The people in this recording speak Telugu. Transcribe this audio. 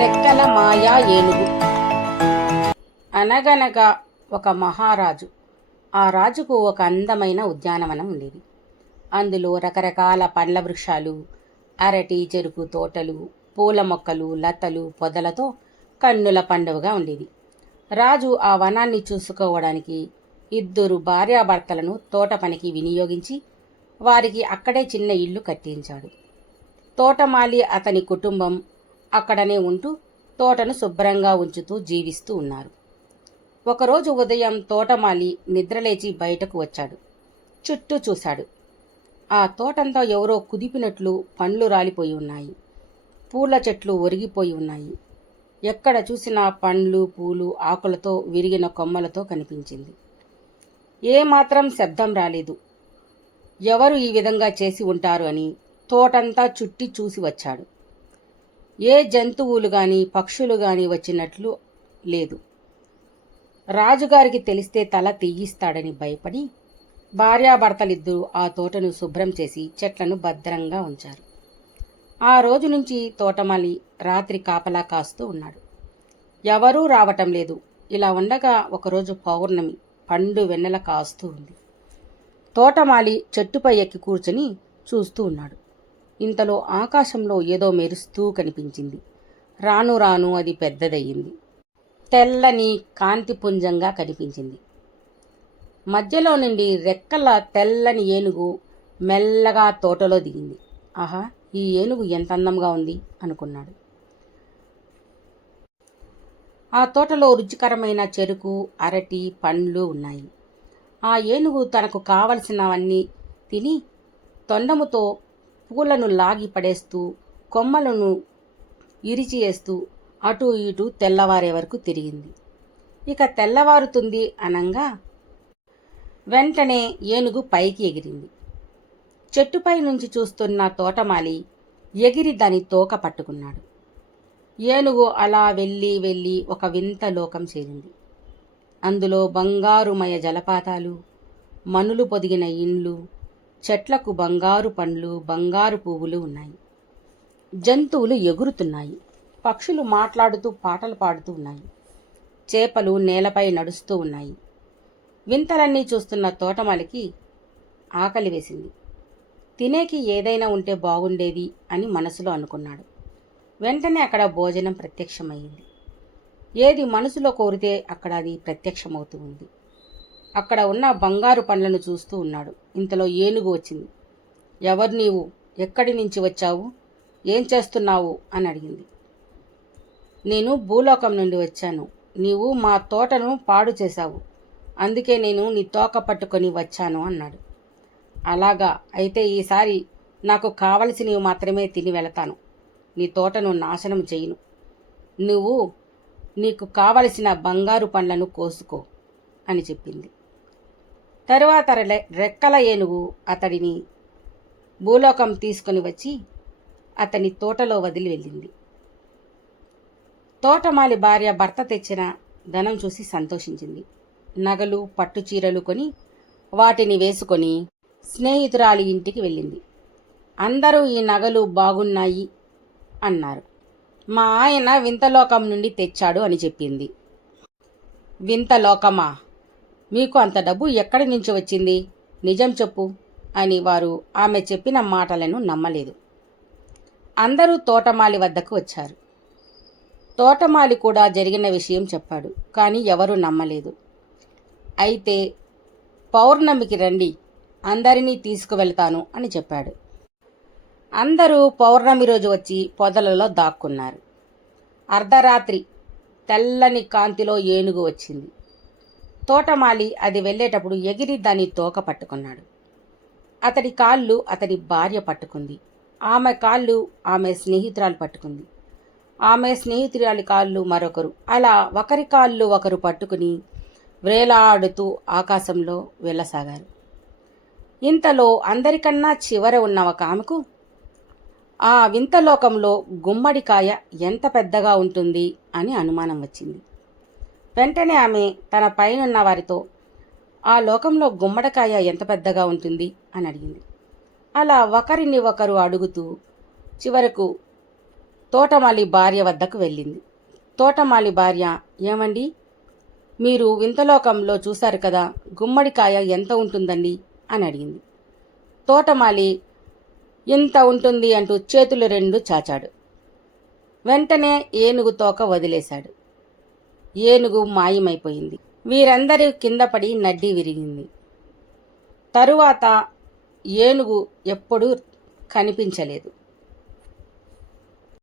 రెక్కల మాయా ఏనుగు. అనగనగా ఒక మహారాజు. ఆ రాజుకు ఒక అందమైన ఉద్యానవనం ఉండేది. అందులో రకరకాల పండ్ల వృక్షాలు అరటి చెరుకు తోటలు పూల మొక్కలు లతలు పొదలతో కన్నుల పండుగగా ఉండేది. రాజు ఆ వనాన్ని చూసుకోవడానికి ఇద్దరు భార్యాభర్తలను తోట పనికి వినియోగించి వారికి అక్కడే చిన్న ఇల్లు కట్టించాడు. తోటమాలి అతని కుటుంబం అక్కడనే ఉంటూ తోటను శుభ్రంగా ఉంచుతూ జీవిస్తూ ఉన్నారు. ఒకరోజు ఉదయం తోటమాలి నిద్రలేచి బయటకు వచ్చాడు. చుట్టూ చూశాడు. ఆ తోటంతా ఎవరో కుదిపినట్లు పండ్లు రాలిపోయి ఉన్నాయి. పూల చెట్లు ఒరిగిపోయి ఉన్నాయి. ఎక్కడ చూసినా పండ్లు పూలు ఆకులతో విరిగిన కొమ్మలతో కనిపించింది. ఏమాత్రం శబ్దం రాలేదు. ఎవరు ఈ విధంగా చేసి ఉంటారు అని తోటంతా చుట్టి చూసి వచ్చాడు. ఏ జంతువులు కానీ పక్షులు కానీ వచ్చినట్లు లేదు. రాజుగారికి తెలిస్తే తల తీయిస్తాడని భయపడి భార్యాభర్తలిద్దరూ ఆ తోటను శుభ్రం చేసి చెట్లను భద్రంగా ఉంచారు. ఆ రోజు నుంచి తోటమాలి రాత్రి కాపలా కాస్తూ ఉన్నాడు. ఎవరూ రావటం లేదు. ఇలా ఉండగా ఒకరోజు పౌర్ణమి పండు వెన్నెల కాస్తూ ఉంది. తోటమాలి చెట్టుపై ఎక్కి కూర్చుని చూస్తూ ఉన్నాడు. ఇంతలో ఆకాశంలో ఏదో మెరుస్తూ కనిపించింది. రాను రాను అది పెద్దదయ్యింది. తెల్లని కాంతిపుంజంగా కనిపించింది. మధ్యలో నుండి రెక్కల తెల్లని ఏనుగు మెల్లగా తోటలో దిగింది. ఆహా ఈ ఏనుగు ఎంత అందంగా ఉంది అనుకున్నాడు. ఆ తోటలో రుచికరమైన చెరుకు అరటి పండ్లు ఉన్నాయి. ఆ ఏనుగు తనకు కావలసినవన్నీ తిని తొండముతో పూలను లాగి పడేస్తూ కొమ్మలను ఇరిచియేస్తూ అటు ఇటు తెల్లవారే వరకు తిరిగింది. ఇక తెల్లవారుతుంది అనంగా వెంటనే ఏనుగు పైకి ఎగిరింది. చెట్టుపై నుంచి చూస్తున్న తోటమాలి ఎగిరి దాని తోక పట్టుకున్నాడు. ఏనుగు అలా వెళ్ళి వెళ్ళి ఒక వింత లోకం చేరింది. అందులో బంగారుమయ జలపాతాలు మనులు పొదిగిన ఇండ్లు చెట్లకు బంగారు పండ్లు బంగారు పువ్వులు ఉన్నాయి. జంతువులు ఎగురుతున్నాయి. పక్షులు మాట్లాడుతూ పాటలు పాడుతూ ఉన్నాయి. చేపలు నేలపై నడుస్తూ ఉన్నాయి. వింతలన్నీ చూస్తున్న తోటమాలికి ఆకలి వేసింది. తినేకి ఏదైనా ఉంటే బాగుండేది అని మనసులో అనుకున్నాడు. వెంటనే అక్కడ భోజనం ప్రత్యక్షమైంది ఏది మనసులో కోరితే అక్కడ అది ప్రత్యక్షమవుతూ ఉంది. అక్కడ ఉన్న బంగారు పండ్లను చూస్తూ ఉన్నాడు. ఇంతలో ఏనుగు వచ్చింది. ఎవరు నీవు? ఎక్కడి నుంచి వచ్చావు? ఏం చేస్తున్నావు? అని అడిగింది. నేను భూలోకం నుండి వచ్చాను. నీవు మా తోటను పాడు చేశావు. అందుకే నేను నీ తోక పట్టుకొని వచ్చాను అన్నాడు. అలాగా. అయితే ఈసారి నాకు కావలసినవి మాత్రమే తిని వెళతాను. నీ తోటను నాశనం చేయను. నువ్వు నీకు కావలసిన బంగారు పండ్లను కోసుకో అని చెప్పింది. తరువాత రె- రెక్కల ఏనుగు అతడిని భూలోకం తీసుకొని వచ్చి అతని తోటలో వదిలి వెళ్ళింది. తోటమాలి భార్య భర్త తెచ్చిన ధనం చూసి సంతోషించింది. నగలు పట్టు చీరలు కొని వాటిని వేసుకొని స్నేహితురాలి ఇంటికి వెళ్ళింది. అందరూ ఈ నగలు బాగున్నాయి అన్నారు. మా ఆయన వింతలోకం నుండి తెచ్చాడు అని చెప్పింది. వింతలోకమా మీకు అంత డబ్బు ఎక్కడి నుంచి వచ్చింది? నిజం చెప్పు అని వారు ఆమె చెప్పిన మాటలను నమ్మలేదు. అందరూ తోటమాలి వద్దకు వచ్చారు. తోటమాలి కూడా జరిగిన విషయం చెప్పాడు కానీ ఎవరూ నమ్మలేదు. అయితే పౌర్ణమికి రండి అందరినీ తీసుకువెళ్తాను అని చెప్పాడు. అందరూ పౌర్ణమి రోజు వచ్చి పొదలలో దాక్కున్నారు. అర్ధరాత్రి తెల్లని కాంతిలో ఏనుగు వచ్చింది. తోటమాలి అది వెళ్ళేటప్పుడు ఎగిరి దాని తోక పట్టుకున్నాడు. అతడి కాళ్ళు అతడి భార్య పట్టుకుంది. ఆమె కాళ్ళు ఆమె స్నేహితురాలు పట్టుకుంది. ఆమె స్నేహితురాలి కాళ్ళు మరొకరు. అలా ఒకరి కాళ్ళు ఒకరు పట్టుకుని వ్రేలాడుతూ ఆకాశంలో వెళ్ళసాగారు. ఇంతలో అందరికన్నా చివర ఉన్న ఒక ఆమెకు ఆ వింతలోకంలో గుమ్మడికాయ ఎంత పెద్దగా ఉంటుంది? అని అనుమానం వచ్చింది. వెంటనే ఆమె తన పైనున్న వారితో ఆ లోకంలో గుమ్మడికాయ ఎంత పెద్దగా ఉంటుంది? అని అడిగింది. అలా ఒకరిని ఒకరు అడుగుతూ చివరకు తోటమాలి భార్య వద్దకు వెళ్ళింది. తోటమాలి భార్య ఏమండి? మీరు వింతలోకంలో చూశారు కదా గుమ్మడికాయ ఎంత ఉంటుందండి? అని అడిగింది. తోటమాలి ఇంత ఉంటుంది అంటూ చేతులు రెండు చాచాడు. వెంటనే ఏనుగు తోక వదిలేశాడు. ఏనుగు మాయమైపోయింది. వీరందరూ కింద పడి నడ్డి విరిగింది. తరువాత ఏనుగు ఎప్పుడూ కనిపించలేదు.